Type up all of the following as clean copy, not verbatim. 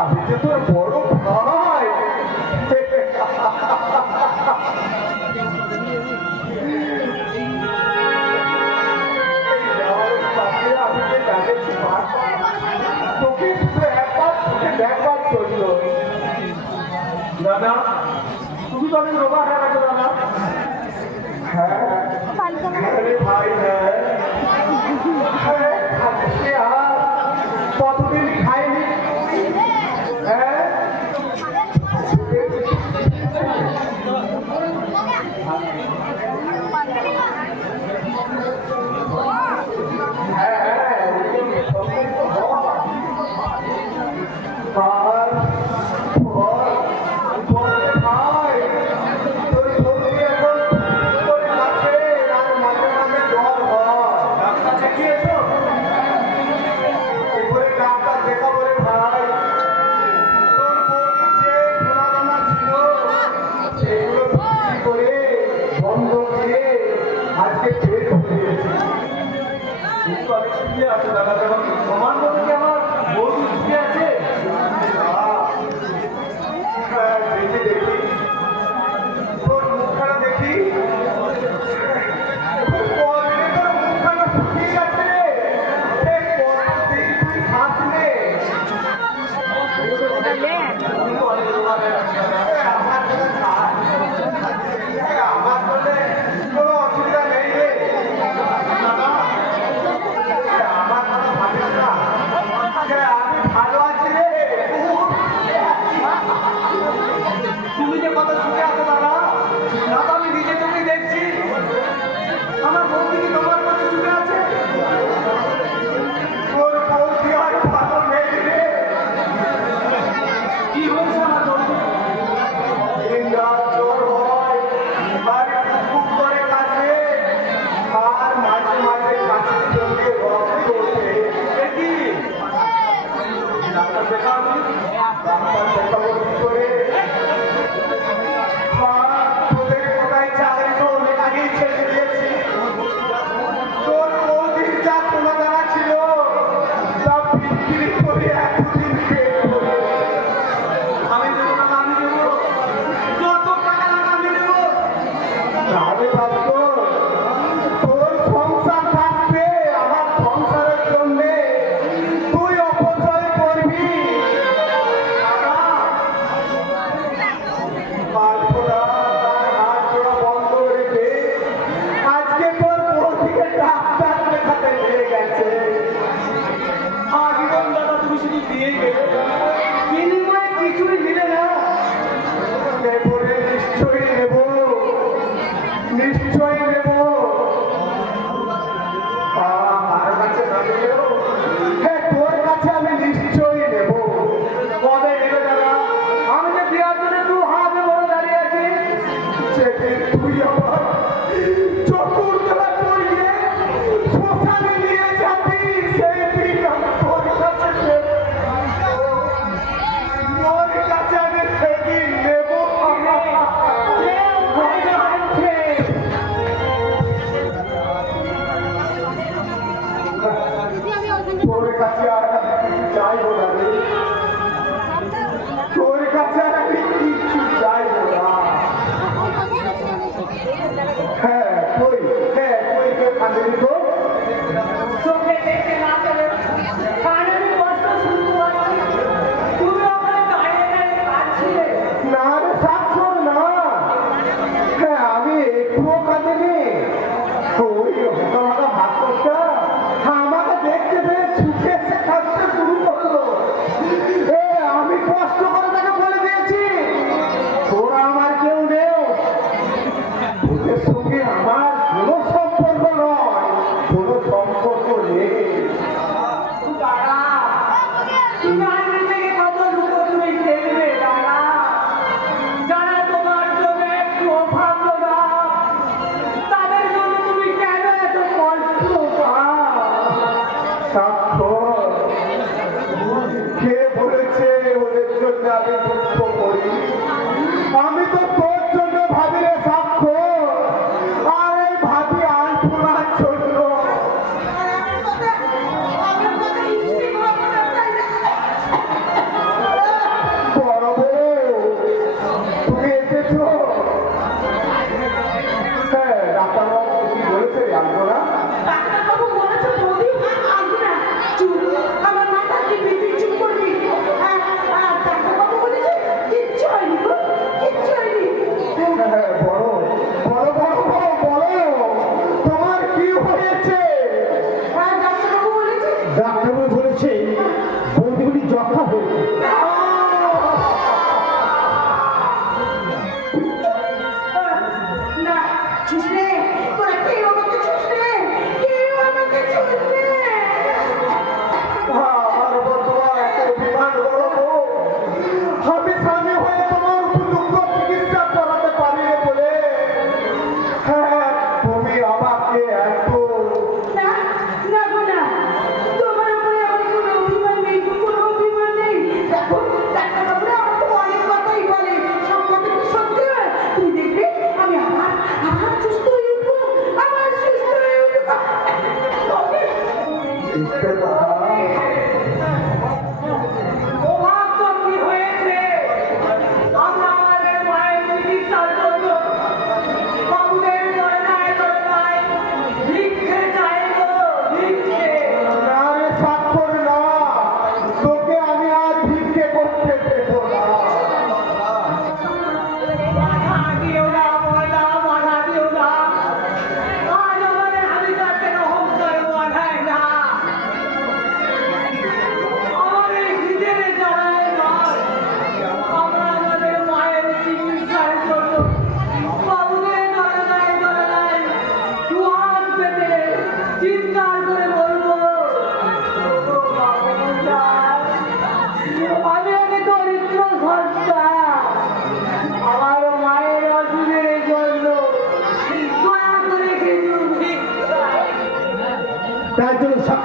আমি যে তোর বড় ভাই। তোকে দেখবার জন্য দাদা, তুমি তো অনেক রোগা হয়ে গেছো দাদা। হ্যাঁ ভাই, হ্যাঁ কতদিন খাইনি। হ্যাঁ আমার মধ্যে কি আমার বউ সুখে আছে? দেখি দেখি তোর মুখখানা দেখি, তোর মুখখানা শুকিয়ে গেছে। তুই খাস নে আমার বলে কোনো অসুবিধা নেই রে। আমি ভালো আছি রে। তুমি যে কত সুখে আছো দাদা, দাদা আমি নিজে চোখে দেখছি। আমার বৌদি কি তোমার মধ্যে সুখে আছে? তোর বৌদি আর ভালো নেই রে। কি হয়েছে আমার বৌদি? জ্বর হয়, বাড়ি খুব করে কাছে, আর মাঝে মাঝে কাছের সঙ্গে রক্ত ওঠে। কি ডাক্তার দেখাবি? ডাক্তার দেখাবো কি করে? তোদের কোথায় চাকরি তো অনেক আগেই ছেড়ে দিয়েছি। তোর বৌদির যা সোনা দানা ছিল তা বিক্রি করে এতদিন পেট ভরে। আমি দেবো টাকা, আমি দেবো, যত টাকা লাগে আমি দেবো। তাহলে ভাবতো তোর সংসার থাকবে, আমার সংসারের জন্যে তুই অপচয় করবি। বন্ধ রেখে আজকে তোর বৌদিকে ডাক্তার দেখাতে নিয়ে গেছে। আজীবন দাদা তুমি শুধু দিয়ে গেলে, বিনিময়ে কিছুই দিলে না। এরপরে নিশ্চয়ই নেব, নিশ্চয়ই নেব। কার কাছে না নিলেও হ্যাঁ তোর কাছে আমি নিশ্চয়ই নেব। কবে নেবে দাদা? আমি যে দেওয়ার জন্য দু হাতে বড় দাঁড়িয়ে আছি। যেদিন তুই আমার চকুর তলা চড়িয়ে শ্মশানে নিয়ে যাবি, সেই দিন আমি তোর কাছে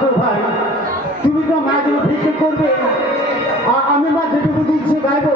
তো ভাই, তুমি তো মাঝে ভিক্ষে করবে, আমি মাঝে ডুবু দিচ্ছে গাইবো।